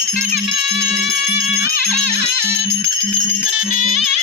Thank you.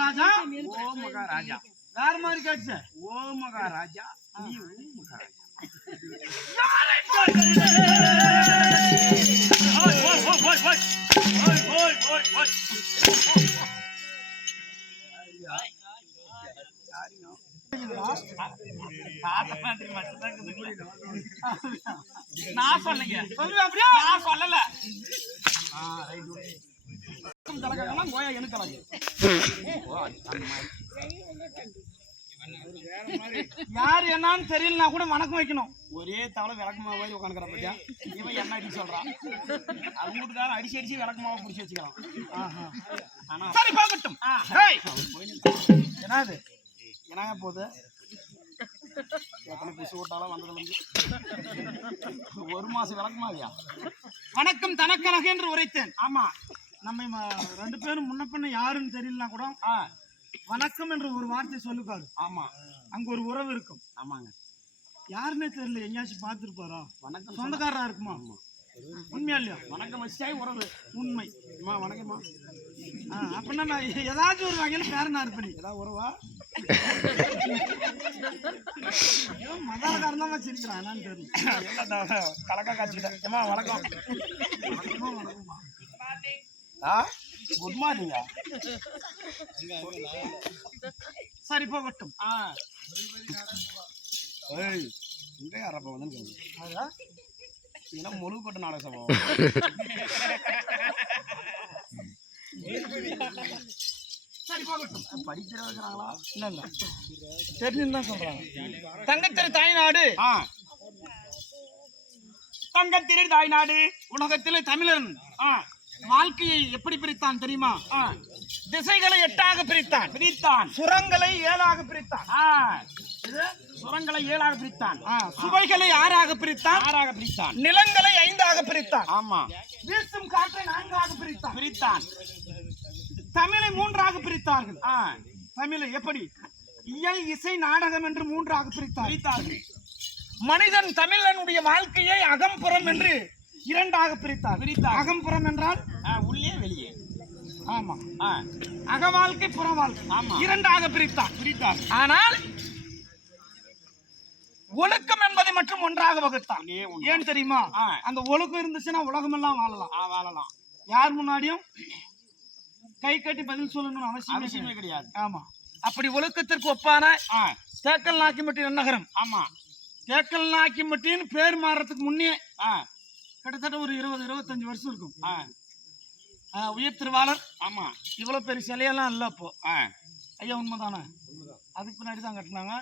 Maharaja? ஓ மகாராஜா. வேற மாதிரி கேட்டுச்சு? ஓ மகாராஜா. நீ ஓ மகாராஜா. நான் சொல்லலைங்க சொல்லுவேன் அப்படியே. நான் சொல்லல. தலைக்கெல்லாம் கோயா எனக்கு கலங்க யார் என்னன்னு தெரியலனா கூட வணக்கம் வைக்கணும். ஒரே தவளை விளக்கமா போய் உட்காந்துக்கிற பத்தியா? இவன் என்ன அடி சொல்றான்? அது வீட்டுக்காரன் அடிச்சு அடிச்சு விளக்கமாவை பிடிச்சி வச்சுக்கலாம் சரி பார்க்கட்டும் என்னது? என்னங்க போகுது எத்தனை பிசு ஒரு மாசம் விளக்கமாவியா? வணக்கம் தனக்கனக என்று உரைத்தேன். ஆமா. நம்ம ரெண்டு பேரும் முன்ன பின்ன யாருன்னு தெரியலனா கூட வணக்கம் என்ற ஒரு வார்த்தை சொல்லுக்காரு ஆமா. அங்க ஒரு உறவு இருக்கும். ஆமாங்க. யாருன்னே தெரியல எங்கேயாச்சும் பார்த்துருப்பாரா? வணக்கம் சொந்தக்காரரா இருக்குமா? உண்மையா இல்லையா? வணக்கம் வச்சாய் உறவு. உண்மை. அம்மா வணக்கம்மா. அப்படின்னா நான் ஏதாச்சும் ஒரு வகையில பேரனா இருப்பேன். ஏதாவது உறவா? மதாரக்காரன் தான் வச்சிருக்கிறான் என்னன்னு தெரியல. கலக்கா காய்ச்சிக்கிட்டேன். வணக்கம். வணக்கமா, வணக்கமா. ஆ? குட் மார்னிங்கா சரி போகட்டும். ஆ. ஏய் இங்க யாரப்பா வந்து அதா? ஏன்னா முழு கொட்ட நாடக சம்பவம். சரி போகட்டும். படிக்கிற இல்ல இல்ல. தெரிஞ்சுன்னு தான் சொல்றாங்க. தங்கத்திரு தாய்நாடு. ஆ. தங்கத்திரை தாய்நாடு. உலகத்திலே தமிழன். ஆ. வாழ்க்கையை எப்படி பிரித்தான் தெரியுமா? திசைகளை எட்டாக பிரித்தான். பிரித்தான். சுரங்களை ஏழாக பிரித்தான். சுரங்களை ஏழாக பிரித்தான். சுவைகளை ஆறாக பிரித்தான். ஆறாக பிரித்தான். நிலங்களை ஐந்தாக பிரித்தான். ஆமா. வீசும் காற்றை நான்காக பிரித்தான். பிரித்தான். தமிழை மூன்றாக பிரித்தார்கள். தமிழை எப்படி? இயல் இசை நாடகம் என்று மூன்றாக பிரித்தார் பிரித்தார்கள். மனிதன் தமிழனுடைய வாழ்க்கையை அகம்புறம் என்று இரண்டாக பிரித்தார். பிரித்தார். அகம்புறம் என்றால்? உள்ளே வெளியே. ஆமா. அக வாழ்க்கை புற வாழ்க்கை. ஆமா. இரண்டாக பிரித்தார். பிரித்தார். ஆனால் ஒழுக்கம் என்பதை மட்டும் ஒன்றாக வகுத்தான். ஏன் தெரியுமா. அந்த ஒழுக்கம் இருந்துச்சுன்னா உலகமெல்லாம் வாழலாம். ஆ வாழலாம். யார் முன்னாடியும் கை கட்டி பதில் சொல்லணும்னு அவசியம் அவசியமே கிடையாது. ஆமா. அப்படி ஒழுக்கத்திற்கு ஒப்பான தேக்கல் நாக்கிமட்டி நகரம் ஆமா. தேக்கல் நாக்கிமட்டின்னு பேர் மாறுறதுக்கு முன்னே கிட்டத்தட்ட ஒரு இருபது இருபத்தஞ்சு வருஷம் இருக்கும். உயிர் திருவாளர். ஆமா. இவ்வளவு பெரிய சிலையெல்லாம் இல்லை அப்போ. ஐயா உண்மைதானே? அதுக்கு பின்னாடி தான் கட்டினாங்க.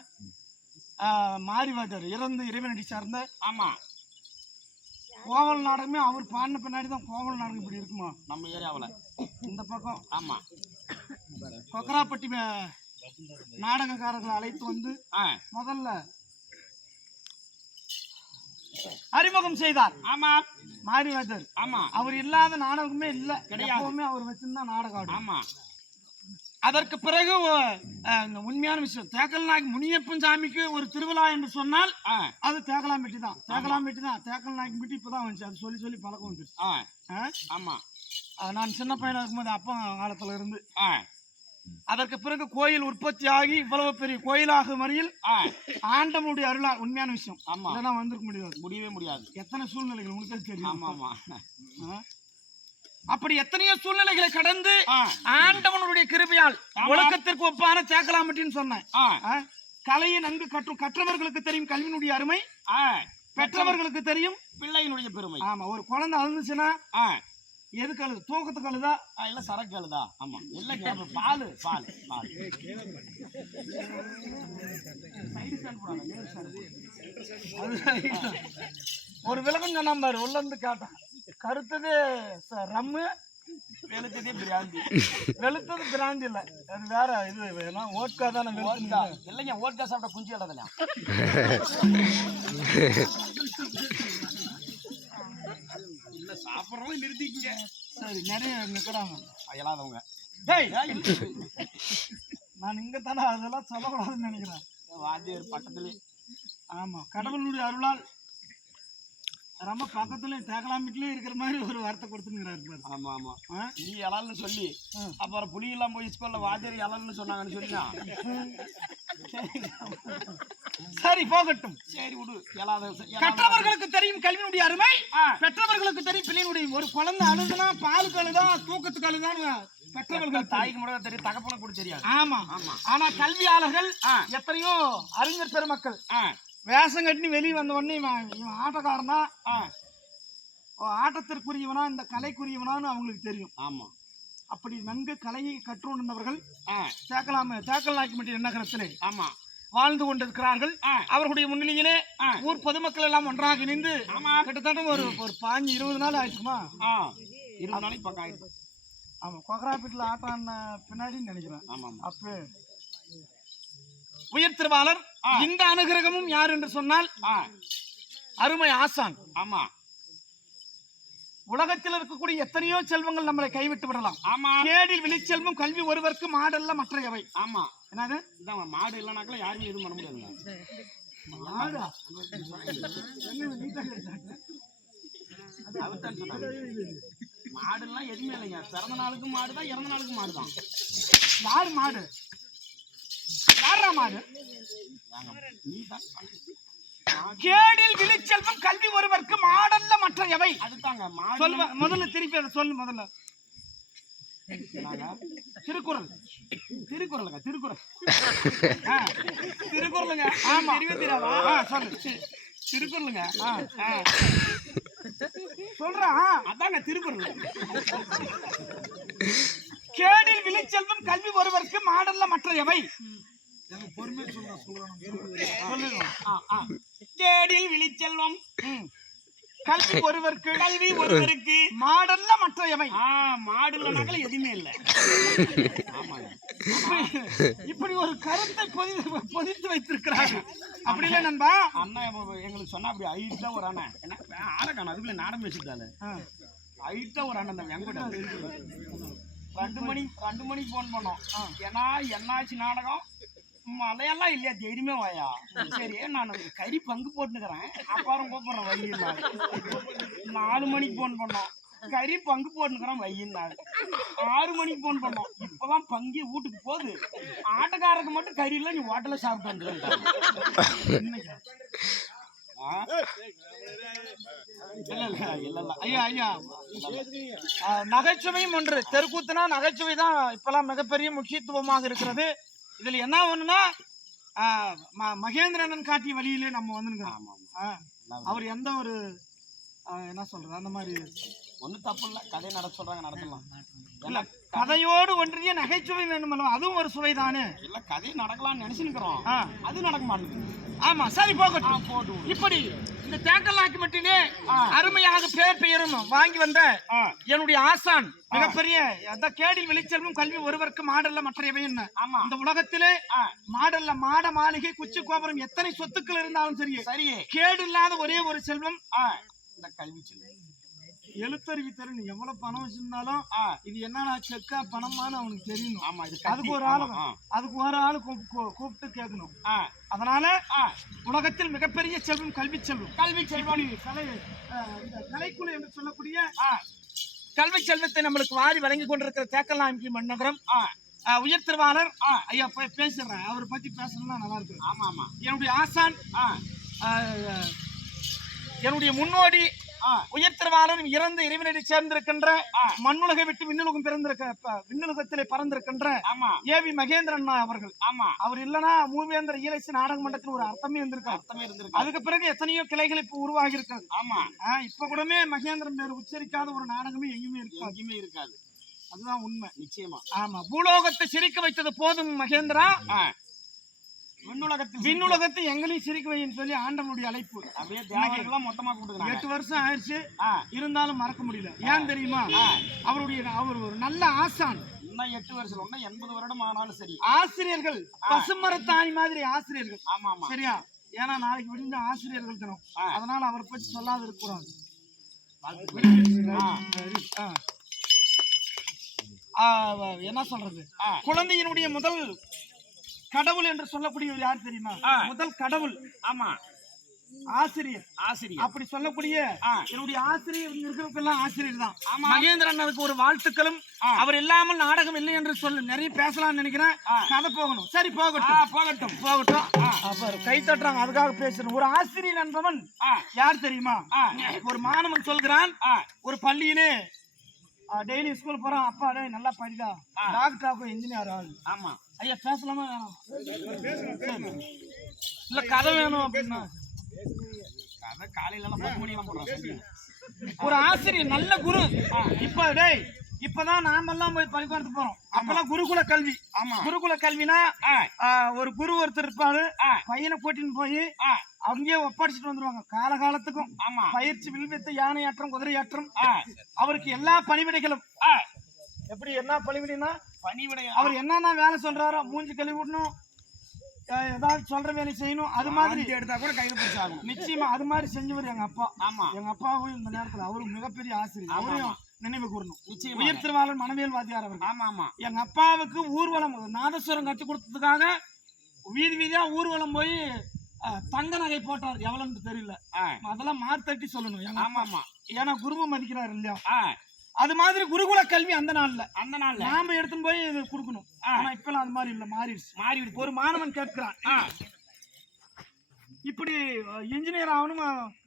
மாரிவாஜர் இறந்து இறைவனடி சார்ந்த ஆமா. கோவல் நாடகமே அவர் பாடின பின்னாடி தான் கோவல் நாடகம் இப்படி இருக்குமா? நம்ம ஏரியாவில். இந்த பக்கம். ஆமா. கொக்கராப்பட்டி நாடகக்காரர்களை அழைத்து வந்து முதல்ல அறிமுகம் செய்தார். ஆமா. மாரிவேதர். ஆமா. அவர் இல்லாத நாடகமே இல்ல. கிடையாது. அவர் வச்சிருந்தா நாடகம். ஆமா. அதற்கு பிறகு உண்மையான விஷயம். தேக்கல் நாயக் முனியப்பன் சாமிக்கு ஒரு திருவிழா என்று சொன்னால் அது தேக்கலாம்பட்டி தான். தேக்கலாம்பட்டி தான். தேக்கல் நாயக் பெட்டி இப்பதான் வந்துச்சு. அது சொல்லி சொல்லி பழக்கம் வந்துச்சு? ஆமா. நான் சின்ன பையனா இருக்கும்போது அப்பா காலத்துல இருந்து அதற்கு பிறகு கோயில் உற்பத்தி ஆகி இவ்வளவு பெரிய கோயிலாகும் வரையில் ஆண்டவனுடைய அருளால் உண்மையான விஷயம். ஆமா. இல்லைன்னா வந்திருக்க முடியாது. முடியவே முடியாது. எத்தனை சூழ்நிலைகள் உங்களுக்கு தெரியும். ஆமா ஆமா? அப்படி எத்தனையோ சூழ்நிலைகளை கடந்து ஆண்டவனுடைய கிருபையால் ஆமா. ஒழுக்கத்திற்கு ஒப்பான தேக்கலாமட்டின்னு சொன்னேன்? கலையை நன்கு கற்றும் கற்றவர்களுக்கு தெரியும் கல்வியினுடைய அருமை. பெற்றவர்களுக்கு தெரியும். பிள்ளையினுடைய பெருமை. ஆமா ஒரு குழந்தை அழுந்துச்சுன்னா எதுக்கு அழுது? தூக்கத்துக்கு அழுதா? ஆ, இல்ல சரக்கு அழுதா? ஆமா. இல்லைங்க அப்ப பால் பால் பால். ஒரு விளக்கம் சொன்னான் பாரு உள்ள இருந்து கேட்டான் கருத்தது ரம்மு வெளுத்ததே பிரியாந்தி வெளுத்தது பிராந்தி இல்ல. அது வேற இது வேணாம் ஓட்கா தானே ஓட்கா இல்லைங்க ஓட்கா சாப்பிட்ட குஞ்சு இடத்துல இல்ல சாப்பிட்றோம் நிறுத்திக்கங்க. சரி நிறைய நிக்கிறாங்க அயலாதவங்க. டேய்! நான் இங்க தானே அதெல்லாம் சொல்லக்கூடாதுன்னு நினைக்கிறேன். வாத்தியார் பக்கத்துலயே ஆமா கடவுளுடைய அருளால் ரொம்ப பக்கத்துல தேக்கலாம்பிட்டுலயே இருக்கிற மாதிரி ஒரு வார்த்தை கொடுத்துருக்கிறாரு பாரு. ஆமா ஆமா? நீ இலால்னு சொல்லி. அப்புறம் புளி எல்லாம் போய் ஸ்கூல்ல வாத்தியார் இலால்னு சொன்னாங்கன்னு சொல்லினா சரி போகட்டும் சரி விடு கற்றவர்களுக்கு தெரியும் கல்வியினுடைய அருமை. பெற்றவர்களுக்கு தெரியும் பிள்ளையினுடைய ஒரு குழந்தை அழுதுனா பாலுக்கு அழுதா தூக்கத்துக்கு அழுதான்னு பெற்றவர்கள் தாய்க்கு மட்டும் தெரியும் தகப்பனுக்கு கூட தெரியாது ஆமா ஆமா ஆனா கல்வியாளர்கள். எத்தனையோ அறிஞர் பெருமக்கள் வேஷம் கட்டி வெளியே வந்த உடனே இவன் இவன் ஆட்டக்காரனா? ஆட்டத்திற்குரியவனா இந்த கலைக்குரியவனான்னு அவங்களுக்கு தெரியும். ஆமா. அப்படி நன்கு கலையை கற்றுணர்ந்தவர்கள் ஆ. தேக்கலாம் தேக்கல் நாய்க்குமட்டி நகரத்திலே ஆமா. வாழ்ந்து கொண்டிருக்கிறார்கள். அவர்களுடைய முன்னிலையிலே. ஊர் பொதுமக்கள் எல்லாம் ஒன்றாக இணைந்து. கிட்டத்தட்ட ஒரு ஒரு பாஞ்சு இருபது நாள் ஆயிடுச்சுமா? இருபது நாளைக்கு பக்கம் ஆயிடுச்சு. ஆமா கொக்கராப்பேட்டில் ஆட்டம் பின்னாடின்னு நினைக்கிறேன். ஆமா ஆமா. அப்ப உயர் திருவாளர். இந்த அனுகிரகமும் யார் என்று சொன்னால் அருமை ஆசான். ஆமா. உலகத்தில் இருக்கக்கூடிய எத்தனையோ செல்வங்கள் நம்மளை கைவிட்டு விடலாம். ஆமா. கேடில் விழிச்செல்வம் கல்வி ஒருவருக்கு மாடல்ல மற்றையவை ஆமா. என்னது? இதான் மாடு இல்லைனாக்கெல்லாம் யாரும் எதுவும் பண்ண முடியாதுங்க. மாடுலாம் எதுவுமே இல்லைங்க. பிறந்த நாளுக்கு மாடு தான் இறந்த நாளுக்கு மாடு தான் யார் மாடு? யாரா மாடு கேடில் விழிச்செல்வம் கல்வி ஒருவருக்கு மாடல்ல அதுதாங்க மாடு சொல்லுவ முதல்ல திருப்பி அதை சொல்லு முதல்ல. திருக்குறள். திருக்குறளுங்க திருக்குறள். திருக்குறளுங்க. ஆமா. தெரியாதா சொல்லு. திருக்குறளுங்க. ஆ, ஆ. சொல்றா அதாங்க திருக்குறள். கேடில் விழிச்செல்வம் கல்வி ஒருவருக்கு மாடல்ல ஆ, ஆ. கேடில் விழிச்செல்வம். கல்வி ஒருவருக்கு கல்வி ஒருவருக்கு மாடல்ல மற்றையவை ஆ மாடு இல்லைனாக்கல எதுவுமே இல்லை. இப்படி ஒரு கருத்தை பொதி- பொதித்து வைத்திருக்கிறார்கள் அப்படி இல்லை நண்பா? அண்ணா இப்ப எங்களுக்கு சொன்னா அப்படி ஹைட்டா ஒரு அண்ணன் என்ன ஆளை காணும். அதுக்குள்ள நாடம் வச்சுட்டாரு ஆ, ஹைட்டா ஒரு அண்ணன் தான். வெங்கட ரெண்டு மணி ரெண்டு மணிக்கு ஃபோன் பண்ணோம். ஏன்னா என்னாச்சு நாடகம்? மழையெல்லாம் இல்லையா தைரியமே வாயா? சரி நான் கறி பங்கு போட்டுக்கிறேன். அப்புறம் கூப்பிட்றேன் வையினாரு நாலு மணிக்கு ஃபோன் பண்ணோம். கறி பங்கு போட்டுக்கிறேன் வையினாரு ஆறு மணிக்கு ஃபோன் பண்ணோம். இப்பதான் பங்கு வீட்டுக்கு போகுது. ஆட்டக்காரருக்கு மட்டும் கறி இல்லை நீ ஹோட்டலில் சாப்பிட்டு வந்துருக்க நகைச்சுவையும் ஒன்று. தெருக்கூத்துனா நகைச்சுவை தான் இப்பெல்லாம் மிகப்பெரிய முக்கியத்துவமாக இருக்கிறது. இதுல என்ன ஒண்ணுன்னா மகேந்திரனன் காட்டிய வழியிலே நம்ம வந்துருக்கிறோம் அவர் எந்த ஒரு என்ன சொல்றது அந்த மாதிரி. ஒன்றும் தப்பு இல்லை. கதை நடத்த சொல்றாங்க நடத்தலாம். இல்ல கதையோடு ஒன்றிய நகைச்சுவை வேணுமல்ல அதுவும் ஒரு சுவைதானே? இல்ல கதை நடக்கலாம்னு நினைச்சுக்கிறோம் அது நடக்க மாட்டேங்குது. ஆமா சரி போகட்டும். இப்படி இந்த தேக்கல் நாக்குமட்டிலே ஆ. அருமையாக பேர் பெயரும் வாங்கி வந்த என்னுடைய ஆசான் மிகப்பெரிய அந்த கேடில் வெளிச்செல்வம் கல்வி ஒருவருக்கு மாடல்ல மற்றையவை என்ன? ஆமா. இந்த உலகத்திலே மாடல்ல மாட மாளிகை குச்சி கோபுரம் எத்தனை சொத்துக்கள் இருந்தாலும் சரி சரி. கேடு இல்லாத ஒரே ஒரு செல்வம் இந்த கல்வி செல்வம். எழுத்தறிவி தரும் எவ்வளவு பணம் வச்சிருந்தாலும் இது என்னன்னா செக்கா பணமான்னு அவனுக்கு தெரியணும். ஆமா இது அதுக்கு. ஒரு ஆளு அதுக்கு ஒரு ஆளு கூப்பிட்டு கேட்கணும். அதனால உலகத்தில் மிகப்பெரிய செல்வம் கல்வி செல்வம். கல்வி செல்வம். கலை இந்த கலைக்குழு என்று சொல்லக்கூடிய கல்வி செல்வத்தை நம்மளுக்கு வாரி வழங்கி கொண்டிருக்கிற தேக்கலாம்பி மன்னகரம் ஆ, அஹ், உயர் திருவாளர் ஐயா போய் பேசுறேன் அவரை பத்தி பேசணும்னா நல்லா இருக்கு ஆமா ஆமா. என்னுடைய ஆசான் என்னுடைய முன்னோடி உயர் திருவாளர் இறந்த இறைவனடி சேர்ந்திருக்கின்ற. மண்ணுலகை விட்டு விண்ணுலகம் பிறந்திருக்க விண்ணுலகத்திலே பறந்திருக்கின்ற ஆமா. ஏவி மகேந்திரன் அவர்கள். ஆமா. அவர் இல்லனா மூவேந்தர் ஈரசி நாடக மன்றத்தில் ஒரு அர்த்தமே இருந்திருக்காரு அர்த்தமே இருந்திருக்கு அதுக்கு பிறகு எத்தனையோ கிளைகள் இப்ப உருவாகி இருக்காது ஆமா இப்ப கூடமே மகேந்திரன் பேர் உச்சரிக்காத ஒரு நாடகமே எங்கேயுமே இருக்காது. எங்கேயுமே இருக்காது. அதுதான் உண்மை. நிச்சயமா. ஆமா. பூலோகத்தை சிரிக்க வைத்தது போதும் மகேந்திரா. விண்ணுலகத்தில் விண்ணுலகத்தை எங்களையும் சிரிக்க வைன்னு சொல்லி ஆண்டவனுடைய அழைப்பு. அப்படியே தேவர்கள்லாம் மொத்தமா கூப்பிட்டுக்கிறாங்க. எட்டு வருஷம் ஆயிடுச்சு. இருந்தாலும் மறக்க முடியல. ஏன் தெரியுமா? அவருடைய அவர் ஒரு நல்ல ஆசான். இன்னும் எட்டு வருஷம் இன்னும் எண்பது வருடம் ஆனாலும் சரி. ஆசிரியர்கள் பசுமரத்தாணி மாதிரி ஆசிரியர்கள். ஆமா ஆமா சரியா? ஏன்னா நாளைக்கு விடிஞ்ச ஆசிரியர்கள் தினம். அதனால அவரை பற்றி சொல்லாத வ- என்ன சொல்றது. குழந்தையினுடைய முதல் கடவுள் என்று சொல்லக்கூடியவர் யார் தெரியுமா. முதல் கடவுள். ஆமா. ஆசிரியர். ஆசிரியர். அப்படி சொல்லக்கூடிய. என்னுடைய ஆசிரியர் இங்க இருக்கிறவங்கெல்லாம் ஆசிரியர் தான். ஆமா. மகேந்திரன் அதுக்கு ஒரு வாழ்த்துக்களும். அவர் இல்லாமல் நாடகம் இல்லை என்று சொல்லு நிறைய பேசலாம்னு நினைக்கிறேன். கதை போகணும். சரி போகட்டும். போகட்டும். போகட்டும். அப்ப கை தட்டுறாங்க அதுக்காக பேசுறேன். ஒரு ஆசிரியர் என்பவன் யார் தெரியுமா. ஒரு மாணவன் சொல்கிறான் ஒரு பள்ளியிலே டெய்லி ஸ்கூல் போறான். அப்பா நல்லா படிடா. ஆ. டாக்டர் ஆகும் இன்ஜினியர் ஆகும் ஆமா. ஐயா பேசலாமா? இல்ல கதை வேணும் அப்படின்னா. கதை காலையில பத்து மணிக்கெல்லாம் ஒரு ஆசிரியர் நல்ல குரு. இப்ப டேய் இப்பதான் நாமெல்லாம் போய் பள்ளிக்கூடத்துக்கு போறோம். அப்பெல்லாம் குருகுல கல்வி. ஆமா. குருகுல கல்வினா ஒரு குரு ஒருத்தர் இருப்பாரு. பையனை கூட்டின்னு போய் அங்கேயே ஒப்படைச்சிட்டு வந்துருவாங்க. காலகாலத்துக்கும் ஆமா. பயிற்சி வில்வித்தை யானை ஏற்றம் குதிரை ஏற்றம் அவருக்கு எல்லா பணிவிடைகளும். எப்படி என்ன பணிவிடைனா பணிவிடை அவர் என்னென்ன வேலை சொல்றாரோ மூஞ்சி கழுவி விடணும் ஏதாவது சொல்ற வேலை செய்யணும். அது மாதிரி எடுத்தா கூட கைது பிடிச்சாகும் நிச்சயமா அது மாதிரி செஞ்சவர் எங்க அப்பா. ஆமா. எங்க அப்பாவும் இந்த நேரத்துல அவரும் மிகப்பெரிய ஆசிரியர். அவரையும் நினைவு கூறணும். நிச்சயமா உயர் திருவாளர் மனவேல் வாத்தியார் அவர்கள். ஆமா ஆமா. எங்க அப்பாவுக்கு ஊர்வலம் நாதஸ்வரம் கற்றுக் கொடுத்ததுக்காக வீதி வீதியா ஊர்வலம் போய் தங்க நகை போட்டார். எவ்வளவுன்னு தெரியல. அதெல்லாம் மாத்தட்டி சொல்லணும். ஆமா. ஆமா. ஏன்னா குருவை மதிக்கிறாரு இல்லையா? அது மாதிரி குருகுல கல்வி அந்த நாள்ல. அந்த நாள்ல. நாம எடுத்துன்னு போய் இது கொடுக்கணும். ஆனா இப்பெல்லாம் அது மாதிரி இல்ல மாறிடுச்சு. மாறிவிடுச்சு ஒரு மாணவன் கேட்கிறான். இப்படி இன்ஜினியர் ஆகணும்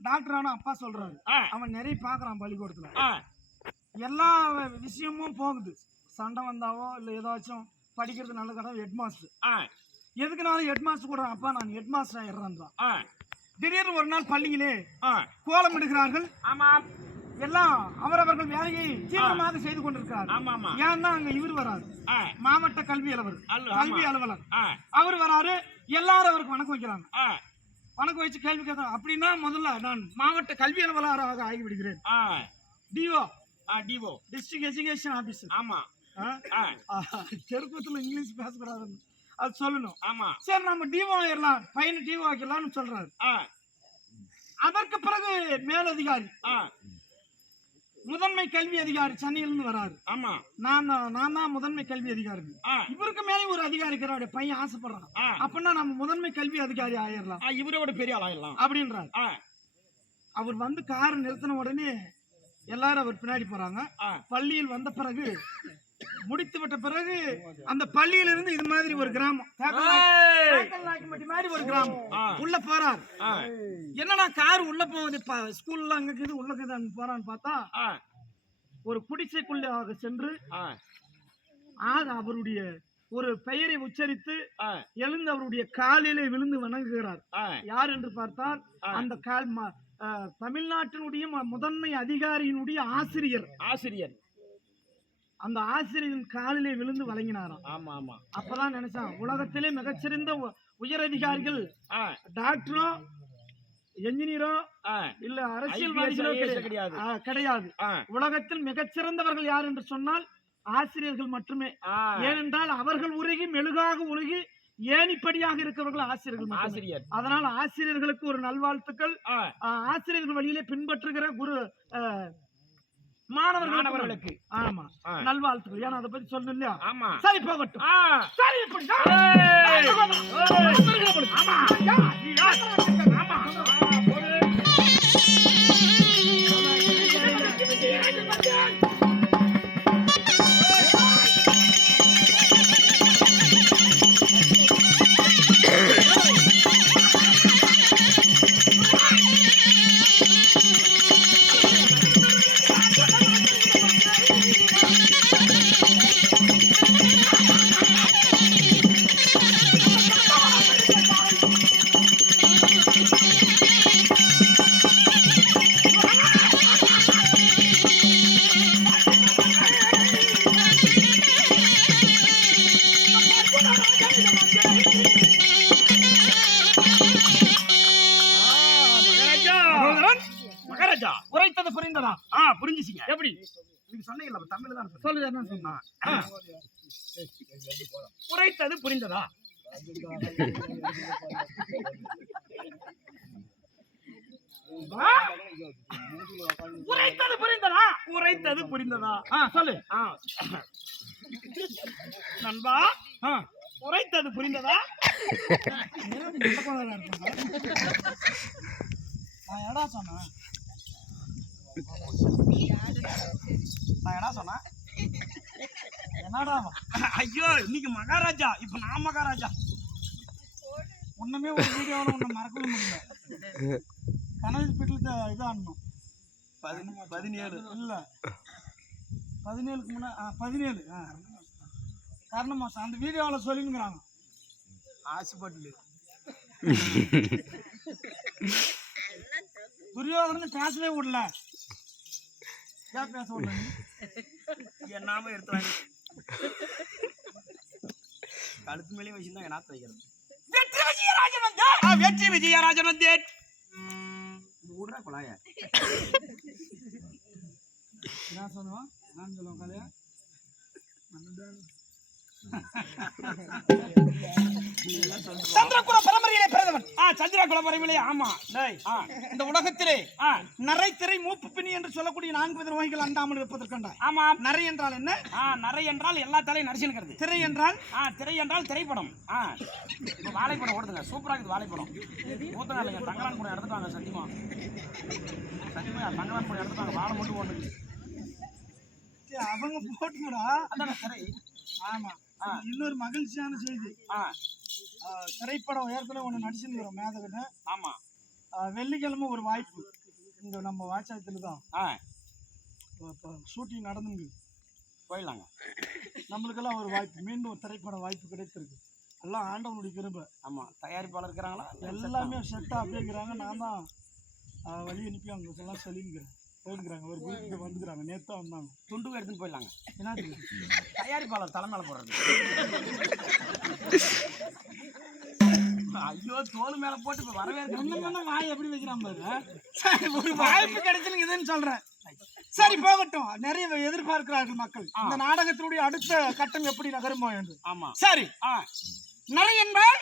டாக்டர் ஆகணும் அப்பா சொல்றாரு. அவன் நிறைய பாக்குறான் பள்ளிக்கூடத்துல. எல்லா விஷயமும் போகுது. சண்டை வந்தாவோ இல்ல ஏதாச்சும் படிக்கிறது நல்ல கடை ஹெட் மாஸ்டர் எதுக்குனாலும் ஹெட் மாஸ்டர் கூட அப்பா நான் ஹெட் மாஸ்டர் ஆயிடுறான் திடீர்னு ஒரு நாள் பள்ளியிலே கோலம் இடுகிறார்கள் ஆமா எல்லாம் அவரவர்கள் வேலையை தீவிரமாக செய்து ஆமா ஏன்னா அங்க இவர் வராரு. மாவட்ட கல்வி அலுவலர். கல்வி. அலுவலர். அவர் வராரு எல்லாரும் அவருக்கு வணக்கம் வைக்கிறாங்க. வணக்கம் வச்சு கேள்வி கேட்கறாங்க. அப்படின்னா முதல்ல நான் மாவட்ட கல்வி அலுவலராக ஆகிவிடுகிறேன். DO DEO district education officer ஆமா. தெருக்கூத்துல இங்கிலீஷ் பேசக்கூடாதுன்னு. அது சொல்லணும். ஆமா. சரி நம்ம டிஓ ஆயிடலாம் பையனை டிஓ ஆக்கிடலாம்னு சொல்றாரு. அதற்கு பிறகு மேலதிகாரி. முதன்மை கல்வி அதிகாரி சென்னையிலிருந்து வராரு. ஆமா. நான் நான் தான் முதன்மை கல்வி அதிகாரி. இவருக்கு மேலே ஒரு அதிகாரி இருக்கிறாரு பையன் ஆசைப்படுறான். அப்படின்னா நம்ம முதன்மை கல்வி அதிகாரி ஆயிடலாம் இவரோட பெரிய ஆளாயிடலாம் அப்படின்றாரு. ஆ, அவர் வந்து கார் நிறுத்தின உடனே எல்லாரும் அவர் பின்னாடி போறாங்க. பள்ளியில் வந்த பிறகு முடித்து விட்ட பிறகு அந்த பள்ளியிலிருந்து இது மாதிரி ஒரு கிராமம். மாதிரி ஒரு கிராமம். உள்ள போறார். என்னடா கார் உள்ள போகுது? ஸ்கூல்ல அங்க இருக்குது உள்ள போறான்னு பார்த்தா ஒரு குடிசைக்குள்ளாக சென்று அவருடைய ஒரு பெயரை உச்சரித்து எழுந்து அவருடைய காலிலே விழுந்து வணங்குகிறார். யார் என்று பார்த்தால். அந்த கால் தமிழ்நாட்டினுடைய முதன்மை அதிகாரியினுடைய ஆசிரியர். ஆசிரியர். அந்த ஆசிரியரின் காலிலே விழுந்து வழங்கினாராம். ஆமா ஆமா அப்பதான் நினைச்சான் உலகத்திலே மிகச்சிறந்த உயர் அதிகாரிகள் டாக்டரோ என்ஜினியரோ இல்ல அரசியல்வாதிகளோ கிடையாது. கிடையாது. உலகத்தில் மிகச்சிறந்தவர்கள் யார் என்று சொன்னால் ஆசிரியர்கள் மட்டுமே. ஏனென்றால் அவர்கள் உருகி மெழுகாக உருகி ஏணிப்படியாக இருக்கிறவர்கள் ஆசிரியர்கள். ஆசிரியர். அதனால் ஆசிரியர்களுக்கு ஒரு நல்வாழ்த்துக்கள். ஆசிரியர்கள் வழியிலே பின்பற்றுகிற குரு மாணவர்களுக்கு. ஆமா. நல்வாழ்த்துக்கள். ஏன்னா அதை பத்தி சொல்லணும் இல்லையா ஆமா. சரி போகட்டும். சரி ஆமா. ஆமா. தான் சொன்னீங்க. சொல்லுது என்ன சொன்னா. உரைத்தது புரிந்ததா? உரைத்தது புரிந்ததா? உரைத்தது புரிந்ததா? சொல்லு. நண்பா உரைத்தது புரிந்ததா? நான் எடா சொன்னேன்? நான் என்ன சொன்னேன்? என்னடா ஐயோ இன்னைக்கு மகாராஜா. இப்ப நான் மகாராஜா. ஒண்ணுமே ஒரு வீடியோவில் ஒன்று மறக்கவே முடியல. கனவு ஸ்பீட்டில் இது ஆடணும் பதின- பதினேழு. இல்லை. பதினேழுக்கு முன்னா ஆ பதினேழு. ஆ. காரணமா அந்த வீடியோவில் சொல்லினுங்கிறாங்க. ஹாஸ்பிட்டல் துரியோதனன் பேசவே விடல ஏன் பேச விடல நீ? என்னாம எடுத்து வாங்கி கழுத்து மேலே வச்சுதான் என்ன வைக்கிறது. வெற்றி விஜயராஜன் வந்தா ஆ, வெற்றி விஜயராஜன் வந்தேன் விடுறா குழாய. என்ன சொல்லுவான்? நான் சொல்லுவேன் கலையா சந்திரகுல பரம்பரையிலே பிறந்தவன். ஆ சந்திரா குலபரமிலே ஆமா இந்த உலகத்திலே நரை திரை மூப்பு பிணி என்று சொல்லக்கூடிய நான்கு வித நோய்கள் அண்டாமல் இருப்பதற்கண்டாய். ஆமா. நரை என்றால் என்ன? ஆ நரை என்றால் எல்லா தலையும் நரிச்சுக்கிறது திரை என்றால்? ஆ திரை என்றால் திரைப்படம். ஆ. இப்போ வாழைப்படம் ஓடுதுங்க சூப்பரா இருக்குது வாழைப்படம். ஊத்தங்க இல்லைங்க தங்கலான் கூட எடுத்துட்டாங்க சத்தியமா. சத்தியமா தங்கலான் கூட எடுத்துட்டாங்க வாழை மட்டும் ஓடுது அவங்க போட்டுங்கடா. அதான திரை? ஆமா. இன்னொரு மகிழ்ச்சியான செய்தி. திரைப்படம் ஏற்கனவே ஒன்று நடிச்சுருக்கிறோம் மேதகன்னு ஆமா. வெள்ளிக்கிழமை ஒரு வாய்ப்பு. இங்க நம்ம வாட்சாயத்தில் தான். ஷூட்டிங் நடந்துங்க. போயிடலாங்க. நம்மளுக்கெல்லாம் ஒரு வாய்ப்பு. மீண்டும் திரைப்பட வாய்ப்பு கிடைத்திருக்கு. எல்லாம் ஆண்டவனுடைய கிருபை. ஆமா. தயாரிப்பாளர் இருக்கிறாங்களா? எல்லாமே செட்டாக அப்படிங்கிறாங்க நான் தான் வழி அனுப்பி அவங்க எல்லாம் சொல்லிங்கிறேன் போயிருக்கிறாங்க ஒரு குரூப்புக்கு வந்துக்கிறாங்க. நேற்று வந்தாங்க. துண்டு எடுத்துன்னு போயிடலாங்க. என்னது தயாரிப்பாளர் தலைமையில போடுறது. ஐயோ தோல் மேல போட்டு இப்ப வரவேற்க என்ன வாய் எப்படி வைக்கிறான் பாரு? சரி ஒரு வாய்ப்பு கிடைச்சுன்னு இதுன்னு சொல்றேன். சரி போகட்டும். நிறைய எதிர்பார்க்கிறார்கள் மக்கள். இந்த நாடகத்தினுடைய அடுத்த கட்டம் எப்படி நகருமோ என்று. ஆமா. சரி. நரை என்றால்?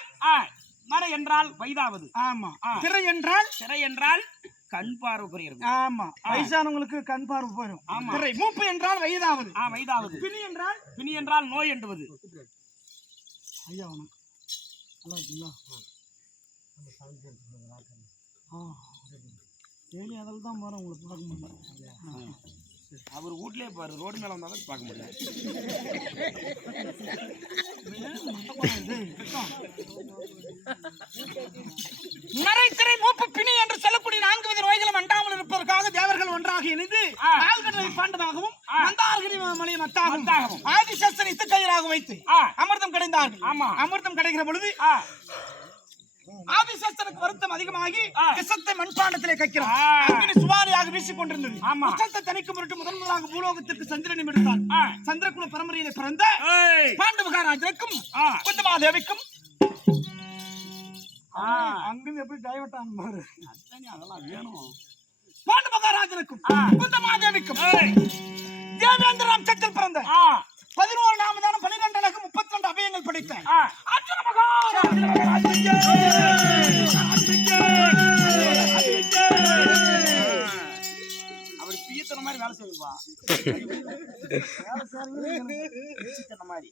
மர என்றால் வயதாவது ஆமா. திரை என்றால்? சிறை என்றால் கண் பார்வைக்குரியது ஆமா. வயசானவங்களுக்கு கண் பார்வை போயிடும் ஆமா. மூப்பு என்றால் வயதாவது. ஆ வயதாவது. பிணி என்றால்? பிணி என்றால் நோய் என்றுவது ஐயா வணக்கம். நல்லா இருக்குங்களா ஆ. டெய்லி அதில் தான் போகிறேன் உங்களுக்கு பார்க்க முடியல. அவர் வீட்லயே பாரு ரோடு மேல வந்தாலும் பார்க்க நரைத்திரை மூப்பு பிணி என்று சொல்லக்கூடிய நான்கு வித நோய்களும் அண்டாமல் இருப்பதற்காக தேவர்கள் ஒன்றாக இணைந்து ஆ. ஆழ்கடலை பாண்டதாகவும். மந்தாரகிரி மலை மத்தாகவும். ஆதிசஸ்தன் இத்து கயிறாக வைத்து. அமிர்தம் கிடைந்தார்கள் ஆமா. அமிர்தம் கிடைக்கிற பொழுது ஆ ஆதிசஸ்தனுக்கு வருத்தம் அதிகமாகி. விஷத்தை மண்பாண்டத்திலே கைக்கிறார். அக்னி சுவாரியாக வீசிக் கொண்டிருந்தது. விஷத்தை தணிக்கும் பொருட்டு முதன் முதலாக பூலோகத்திற்கு சந்திரனை எடுத்தார். சந்திரகுல பரம்பரையிலே பிறந்த பாண்டு மகாராஜனுக்கும் குந்தமாதேவிக்கும். அங்கிருந்து எப்படி டைவர்ட் ஆன பாரு அதெல்லாம் வேணும் பாண்டு மகாராஜனுக்கும் ஆ. குந்தமாதேவிக்கும் தேவேந்திர வம்சத்தில் பிறந்த பதினோரு நாமதான பன்னிரெண்டு அழகு முப்பத்தி ரெண்டு அபயங்கள் படைத்த ஆ. அர்ஜுன அப்படி பீத்தன மாதிரி வேலை செய்யுப்பா பீத்தன மாதிரி.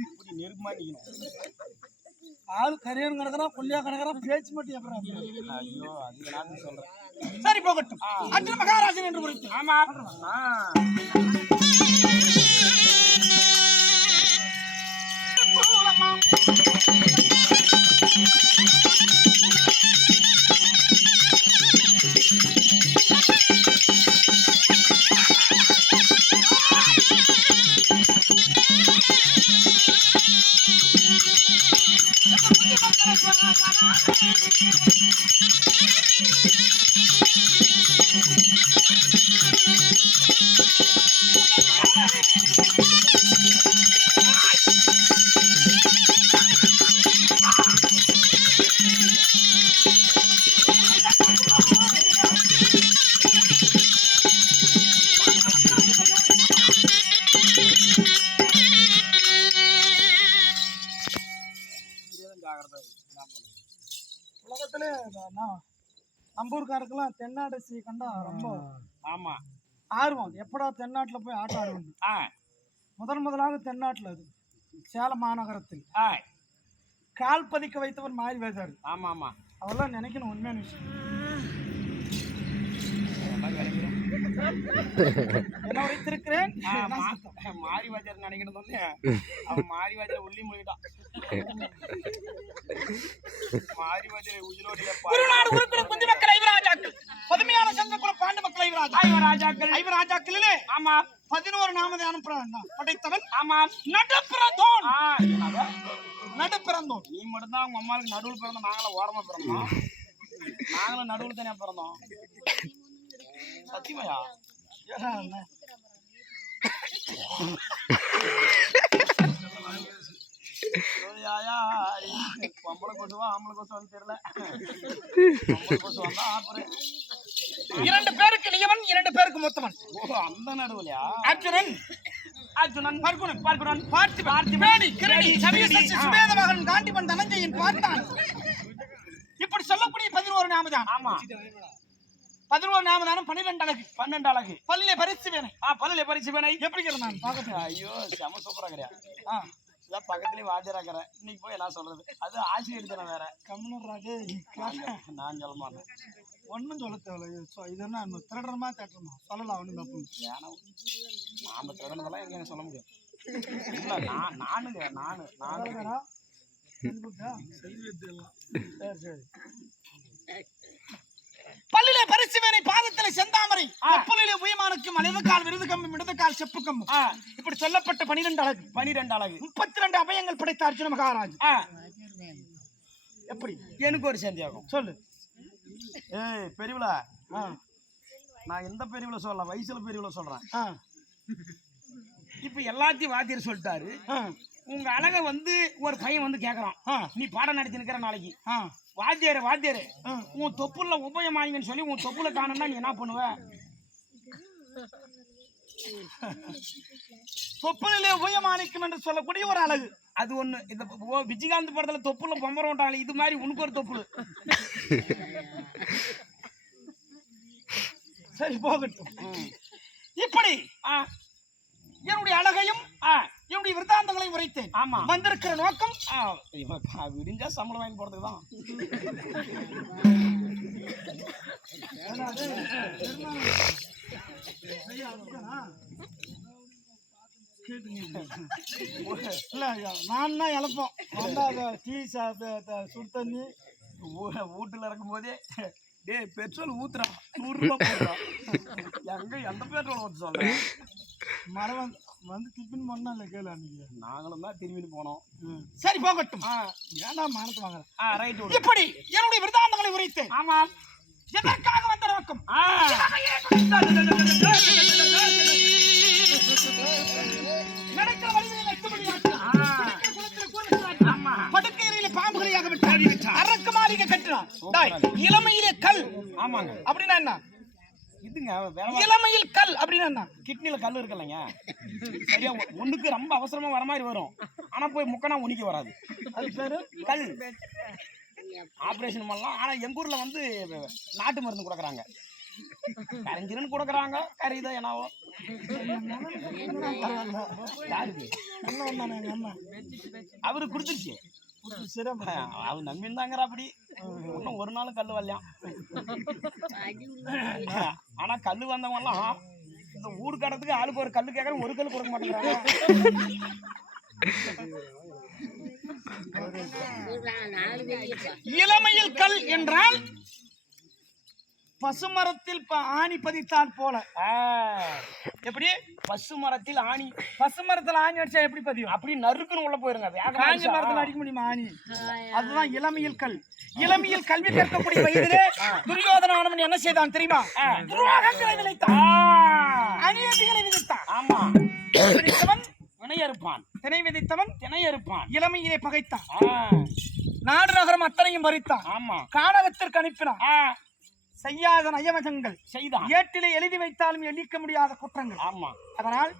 இப்படி நிக்கணும். ஆளு கரியன் கிடக்குறான் புள்ளியா கிடக்குறான் பேச்சு மட்டும் அப்புறம் ஐயோ அது நான் சொல்றேன். சரி போகட்டும். அர்ஜுன மகாராஜன் என்று குறித்து ஆமா ஆ. உலகத்திலே தென்னாடசி கண்டா ரொம்ப ஆமா. ஆர்வம். எப்படா தென்னாட்டுல போய் ஆட்டம் ஆடுவோம் ஆ. முதன் முதலாக தென்னாட்டுல அது. சேலம் மாநகரத்தில். ஆ. கால் பதிக்க வைத்தவர் மாறி வேதார் ஆமா ஆமா அவெல்லாம் நினைக்கணும் உண்மையான விஷயம். என்ன வைத்திருக்கிறேன் மாரி வாத்தியார் நினைக்கணும் சொன்னே அவன் மாரி வாத்தியார் உள்ளி மொழிட்டான் மாரி வாத்தியார் உயிரோடு திருநாடு உறுப்பினர் குந்தி மக்கள் ஐவராஜாக்கள். பதுமையான சந்திரகுல பாண்டு மக்கள் ஐவராஜா ராஜாக்கள் ஐவராஜாக்களிலே ஆமா. பதினோரு நாமதானம் படைத்தவன் ஆமா? நடுப்பிறந்தோன். நீ மட்டும்தான் உங்க அம்மாவுக்கு நடுவில் பிறந்தோம் நாங்களும் ஓரமா பிறந்தோம். நாங்களும் நடுவில் தானே பிறந்தோம். சத்தியமாயா? பொம்பளை கொசுவா ஆம்பளை கொசுவான்னு தெரியல. பொம்பளை கொசு வந்தா ஆப்புறேன் இரண்டு பேருக்கு நியமன் இரண்டு பேருக்கு மொத்தவன். ஓ அந்த நடுவுலையா? அர்ஜுனன். அர்ஜுனன் பார்க்குனன் பார்க்குனன் பார்த்தி பார்த்திபேடி கிரடி சமீச கிரடி, ஆ. சுவேத மகன் காண்டிபன் தனஞ்சயன் பார்த்தான். இப்படி சொல்லக்கூடிய பதினோரு நாமதான் ஆமா. பதினோரு நாமதானம் பன்னிரெண்டு அழகு. பன்னெண்டு அழகு. பல்லிலே பரிசு வேணை. ஆ பல்லுல பறிச்சு வேணை. எப்படி நான்? பார்க்கட்டும். ஐயோ செம சூப்பரா கிடையா ஆ இதான் பக்கத்துலயே வாத்தியாராக்கிறேன் இன்னைக்கு போய் என்ன சொல்றது. அது ஆசிரியர் தினம் வேற. கம்முன்னு ராஜே நான் சொல்ல மாட்டேன். ஒன்றும் சொல்ல தேவையில்ல. இது என்ன திருடுறமா தேட்டணுமா சொல்லலாம் ஒன்றும் தப்பு. ஏன்னா நாம திறனதெல்லாம் எங்க சொல்ல முடியும் இல்ல நான் நானுங்க நானு நானு? சரி சரி. வேணை பாதத்திலே செந்தாமரை கப்பலிலே உயமானுக்கும் அலைவு கால் விருது கம்பும் இடது கால் செப்பு கம்பும் இப்படி சொல்லப்பட்ட பனிரெண்டு அழகு. பனிரெண்டு அழகு. முப்பத்தி ரெண்டு அபயங்கள் படைத்த அர்ஜுன மகாராஜ். எப்படி? எனக்கு ஒரு சந்தேகம். சொல்லு. ஏய் பெரியவளா. நான் எந்த பெரியவள சொல்லலாம் வயசுல பெரியவள சொல்றேன். இப்ப எல்லாத்தையும் வாத்தியார் சொல்லிட்டாரு. உங்க அழக வந்து ஒரு பையன் வந்து கேக்குறான். நீ பாடம் நடத்தி நிக்கிற நாளைக்கு. வாத்தியாரு வாத்தியாரு. உன் தொப்புல உபயமாயிங்கன்னு சொல்லி உன் தொப்புல காணும்னா நீ என்ன பண்ணுவ? தொப்பலிலே உபயமானிக்கும் என்று சொல்லக்கூடிய ஒரு அழகு. அது ஒண்ணு. இந்த ஓ விஜயகாந்த் படத்துல தொப்புல பொம்பரம் விட்டாங்களே இது மாதிரி உனக்கு ஒரு தொப்புள். சரி போகட்டும். இப்படி ஆ என்னுடைய அழகையும் ஆ என்னுடைய விருத்தாந்தங்களையும் உரைத்தேன். ஆமா. வந்திருக்கிற நோக்கம் விடிஞ்சா சம்பளம் வாங்கி போறதுக்கு தான். இல்ல நான் தான் இழப்போம். சுடு தண்ணி வீட்டுல இருக்கும் போதே டேய் பெட்ரோல் ஊத்துறான் நூறு ரூபாய் எங்க எந்த பெட்ரோல் ஊத்த சொல்ற? மரம் வந்து- வந்து டிஃபின் பண்ணா இல்லை கேளு அன்னைக்கு. நாங்களும் தான் திரும்பி போனோம். சரி போகட்டும். ஆ. ஏன்டா மானத்து வாங்குறேன் ஆ ரைட் இப்படி என்னுடைய விருத்தாந்தங்களை உரைத்தேன் ஆமா எதற்காக வந்த நோக்கம் ஆ. நடக்கிற வழிகளில் எட்டுமணி ஆட்கள். ஆ. குளத்தில் இளமையிலே கல். ஆமாங்க. அப்படின்னா என்ன? இதுங்க இளமையில் கல் அப்படின்னா என்ன? கிட்னில கல் இருக்குல்லங்க. சரியா ஒண்ணுக்கு ரொம்ப அவசரமா வர மாதிரி வரும். ஆனா போய் முக்கனா உனிக்க வராது. அது பேரு கல். ஆபரேஷன் பண்ணலாம். ஆனா எங்க ஊர்ல வந்து நாட்டு மருந்து கொடுக்குறாங்க. கரைஞ்சிருன்னு கொடுக்குறாங்க. கரையுதோ என்னவோ. அவரு கொடுத்துருச்சு. சிரம் அவர் நம்பியிருந்தாங்கிற அப்படி. இன்னும் ஒரு நாள் கல் வரலையாம் ஆனா கல் வந்தவங்கலாம் இந்த ஊடு கடத்துக்கு ஆளுக்கு ஒரு கல் கேட்கற ஒரு கல் கொடுக்க மாட்டேங்கிறாங்க. இளமையில் கல் என்றால் பசுமரத்தில் ப- ஆணி பதித்தால் போல. எப்படி? பசு மரத்தில் ஆணி. பசுமரத்துல ஆணி அடிச்சா எப்படி பதியும்? அப்படி நறுக்குன்னு உள்ள போயிருங்க வேகமா காஞ்ச. மரத்துல அடிக்க முடியுமா ஆணி? அதுதான் இளமையில் கல். இளமையில் கல்வி கற்கக்கூடிய வயதிலே துரியோதனானவன் என்ன செய்தான் தெரியுமா? துரோகங்களை விளைத்தான் அநியதிகளை விதைத்தான். ஆமா. விதைத்தவன் வினை அறுப்பான் திணை விதைத்தவன் திணை அறுப்பான் இளமையிலே பகைத்தான். நாடு நகரம் அத்தனையும் பறித்தான் ஆமா. காணகத்திற்கு அனுப்பினான். செய்யாத நயவசங்கள் செய்தான் ஏட்டிலே எழுதி வைத்தாலும் எண்ணிக்க முடியாத குற்றங்கள் ஆமா அதனால்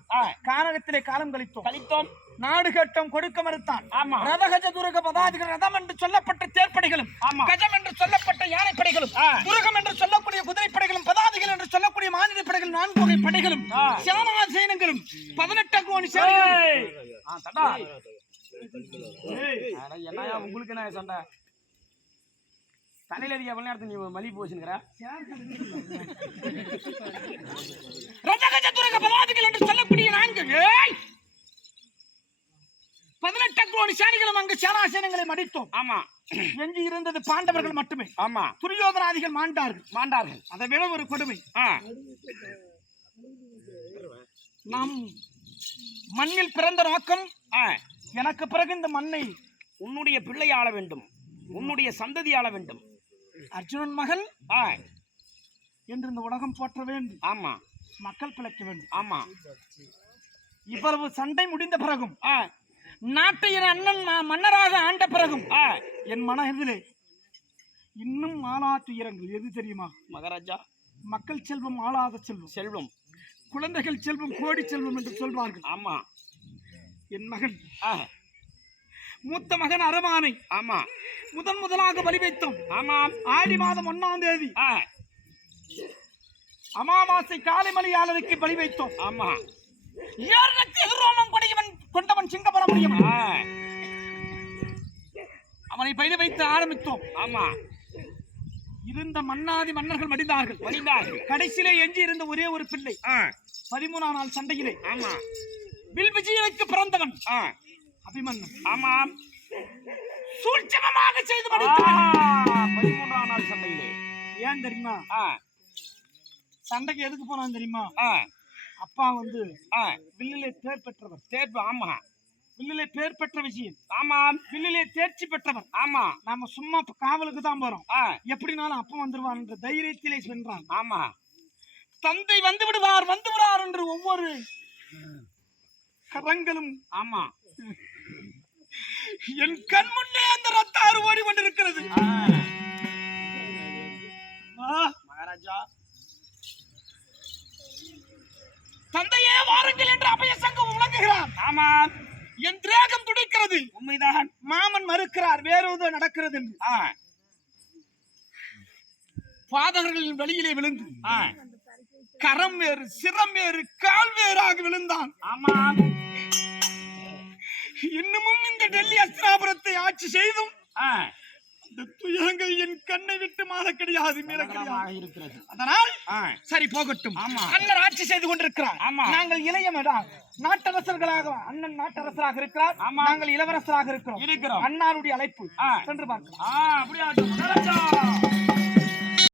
கானகத்திலே காலம் கழித்தோம் கலித்தோம் நாடு கட்டம் கொடுக்க மறுத்தான் ஆமா ரதகஜ துரக பதாதிகள் ரதம் என்று சொல்லப்பட்ட தேர்ப்படைகளும் ஆமா கஜம் என்று சொல்லப்பட்ட யானைப்படைகளும். துரகம் என்று சொல்லக்கூடிய குதிரைப்படைகளும் பதாதிகள் என்று சொல்லக்கூடிய மாநில படைகள் நான்கு வகை படைகளும். சேனா சேனங்களும் பதினெட்டு கோணி என்னய்யா உங்களுக்கு என்ன சண்டை தலையில அடிக்க எவ்வளவு நேரத்துக்கு நீ மலி போச்சுங்கிற என்று சொல்லக்கூடிய நான்கு! பதினெட்டு கோணி சேனைகளும் அங்கு சேனா சேனங்களை மடித்தோம். ஆமா. எஞ்சி இருந்தது பாண்டவர்கள் மட்டுமே. ஆமா. துரியோதனாதிகள் மாண்டார்கள். மாண்டார்கள். அதை விட ஒரு கொடுமை. நாம் மண்ணில் பிறந்த நோக்கம் எனக்கு பிறகு இந்த மண்ணை உன்னுடைய பிள்ளை ஆள வேண்டும். உன்னுடைய சந்ததி ஆள வேண்டும். அர்ஜுனன் மகன் ஆ, என்று இந்த உலகம் போற்ற வேண்டும். ஆமா. மக்கள் பிழைக்க வேண்டும். ஆமா. இவ்வளவு சண்டை முடிந்த பிறகும் ஆ, நாட்டை என் அண்ணன் மன்னராக ஆண்ட பிறகும் ஆ, என் மனதிலே இன்னும் ஆளா துயரங்கள் எது தெரியுமா? மகாராஜா. மக்கள் செல்வம் ஆளாத செல்வம். செல்வம். குழந்தைகள் செல்வம் கோடி செல்வம் என்று சொல்வார்கள். ஆமா. என் மகன் மூத்த மகன் அரவானை ஆமா. முதன் முதலாக பலி வைத்தோம் ஆமாம் ஆடி மாதம் ஒன்னாம் தேதி. அமாவாசை காலை மலையாளருக்கு பலி வைத்தோம் ஆமா ஏழு எதிரோமம் கொடியவன் கொண்டவன் சிங்கபல முடியவன் ஆ, அவனை பலி வைத்து ஆரம்பித்தோம். ஆமா. இருந்த மன்னாதி மன்னர்கள் மடிந்தார்கள். மடிந்தார்கள். கடைசியிலே எஞ்சி இருந்த ஒரே ஒரு பிள்ளை. பதிமூணாம் நாள் சண்டையிலே. ஆமா. வில் விஜயனுக்கு பிறந்தவன் ஆ, அபிமன்னன் ஆமாம். சூட்சமமாக செய்து பதிமூன்றாம் நாள் சண்டையிலே. ஏன் தெரியுமா? சண்டைக்கு எதுக்கு போனான் தெரியுமா? அப்பா வந்து வில்லிலே பேர் பெற்றவர். தேர்ப்பு ஆமா. வில்லிலே பேர் பெற்ற விஷயம். ஆமாம். வில்லிலே தேர்ச்சி பெற்றவர். ஆமா. நாம சும்மா காவலுக்கு தான் போறோம். எப்படினாலும் அப்பா வந்துருவான் என்ற தைரியத்திலே சென்றான். ஆமா. தந்தை வந்து விடுவார் வந்து விடுவார் என்று ஒவ்வொரு கரங்களும் ஆமா. என் கண் முன்னே அந்த ரத்த ஆறு ஓடி கொண்டிருக்கிறது. மகாராஜா. தந்தையே வாருங்கள் என்று அபய சங்கம் விளங்குகிறார் ஆமாம் என் திரேகம் துடிக்கிறது. உண்மைதான். மாமன் மறுக்கிறார் வேற நடக்கிறது என்று. பாதகர்களின் வெளியிலே விழுந்து. கரம் வேறு சிரம் வேறு கால் வேறாக விழுந்தான். ஆமாம் இன்னமும் இந்த டெல்லி அஸ்திராபுரத்தை ஆட்சி செய்தும் இந்த துயரங்கள் என் கண்ணை விட்டு மாற கிடையாது. இருக்கிறது. அதனால் சரி போகட்டும். ஆமா. அண்ணன் ஆட்சி செய்து கொண்டிருக்கிறார். ஆமா. நாங்கள் இளையமடா நாட்டரசர்களாக அண்ணன் நாட்டரசராக இருக்கிறார். ஆமா. நாங்கள் இளவரசராக இருக்கிறோம். இருக்கிறோம். அண்ணாருடைய அழைப்பு. சென்று பார்க்கலாம்.